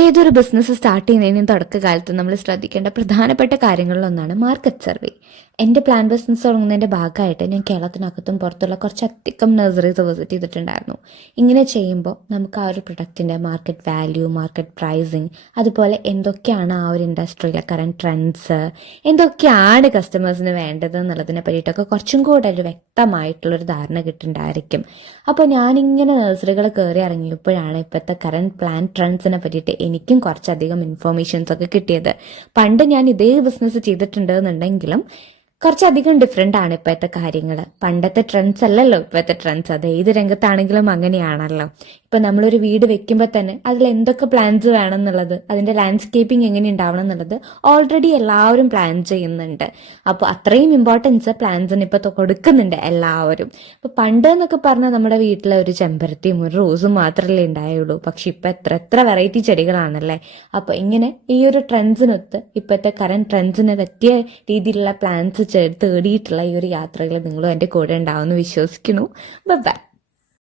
ഏതൊരു business start ചെയ്യുന്നതിനും തുടക്കകാലത്ത് നമ്മൾ ശ്രദ്ധിക്കേണ്ട പ്രധാനപ്പെട്ട കാര്യങ്ങളിലൊന്നാണ് മാർക്കറ്റ് സർവേ. എൻ്റെ പ്ലാൻ ബിസിനസ് തുടങ്ങുന്നതിൻ്റെ ഭാഗമായിട്ട് ഞാൻ കേരളത്തിനകത്തും പുറത്തുള്ള കുറച്ചധികം നഴ്സറീസ് വിസിറ്റ് ചെയ്തിട്ടുണ്ടായിരുന്നു. ഇങ്ങനെ ചെയ്യുമ്പോൾ നമുക്ക് ആ ഒരു പ്രൊഡക്റ്റിൻ്റെ മാർക്കറ്റ് വാല്യൂ, മാർക്കറ്റ് പ്രൈസിങ്, അതുപോലെ എന്തൊക്കെയാണ് ആ ഒരു ഇൻഡസ്ട്രിയിലെ കറൻറ്റ് ട്രെൻഡ്സ്, എന്തൊക്കെയാണ് കസ്റ്റമേഴ്സിന് വേണ്ടത് എന്നുള്ളതിനെ പറ്റിയിട്ടൊക്കെ കുറച്ചും കൂടെ ഒരു വ്യക്തമായിട്ടുള്ളൊരു ധാരണ കിട്ടുന്നുണ്ടായിരിക്കും. അപ്പോൾ ഞാനിങ്ങനെ നഴ്സറികൾ കയറി ഇറങ്ങിയപ്പോഴാണ് ഇപ്പോഴത്തെ കറൻറ്റ് പ്ലാൻ ട്രെൻഡ്സിനെ പറ്റിയിട്ട് എനിക്കും കുറച്ചധികം ഇൻഫോർമേഷൻസ് ഒക്കെ കിട്ടിയത്. പണ്ട് ഞാൻ ഇതേ ബിസിനസ് ചെയ്തിട്ടുണ്ട് എന്നുണ്ടെങ്കിലും കുറച്ചധികം ഡിഫറെൻ്റ് ആണ് ഇപ്പോഴത്തെ കാര്യങ്ങൾ. പണ്ടത്തെ ട്രെൻഡ്സ് അല്ലല്ലോ ഇപ്പോഴത്തെ ട്രെൻഡ്സ്. അത് ഏത് രംഗത്താണെങ്കിലും അങ്ങനെയാണല്ലോ. ഇപ്പം നമ്മളൊരു വീട് വെക്കുമ്പോൾ തന്നെ അതിൽ എന്തൊക്കെ പ്ലാൻസ് വേണം എന്നുള്ളത്, അതിൻ്റെ ലാൻഡ്സ്കേപ്പിംഗ് എങ്ങനെ ഉണ്ടാവണം എന്നുള്ളത് ഓൾറെഡി എല്ലാവരും പ്ലാൻ ചെയ്യുന്നുണ്ട്. അപ്പോൾ അത്രയും ഇമ്പോർട്ടൻസ് പ്ലാൻസിന് ഇപ്പോൾ കൊടുക്കുന്നുണ്ട് എല്ലാവരും. ഇപ്പോൾ പണ്ട് എന്നൊക്കെ പറഞ്ഞാൽ നമ്മുടെ വീട്ടിലെ ഒരു ചെമ്പരത്തിയും ഒരു റോസും മാത്രമല്ലേ ഉണ്ടായുള്ളൂ. പക്ഷെ ഇപ്പം എത്ര വെറൈറ്റി ചെടികളാണല്ലേ. അപ്പോൾ ഇങ്ങനെ ഈ ഒരു ട്രെൻഡ്സിനൊത്ത് ഇപ്പോഴത്തെ കറൻറ്റ് ട്രെൻഡ്സിന് പറ്റിയ രീതിയിലുള്ള പ്ലാൻസ് തേടിയിട്ടുള്ള ഈ ഒരു യാത്രകൾ നിങ്ങളും എൻ്റെ കൂടെ ഉണ്ടാവുമെന്ന് വിശ്വസിക്കുന്നു. ബൈ.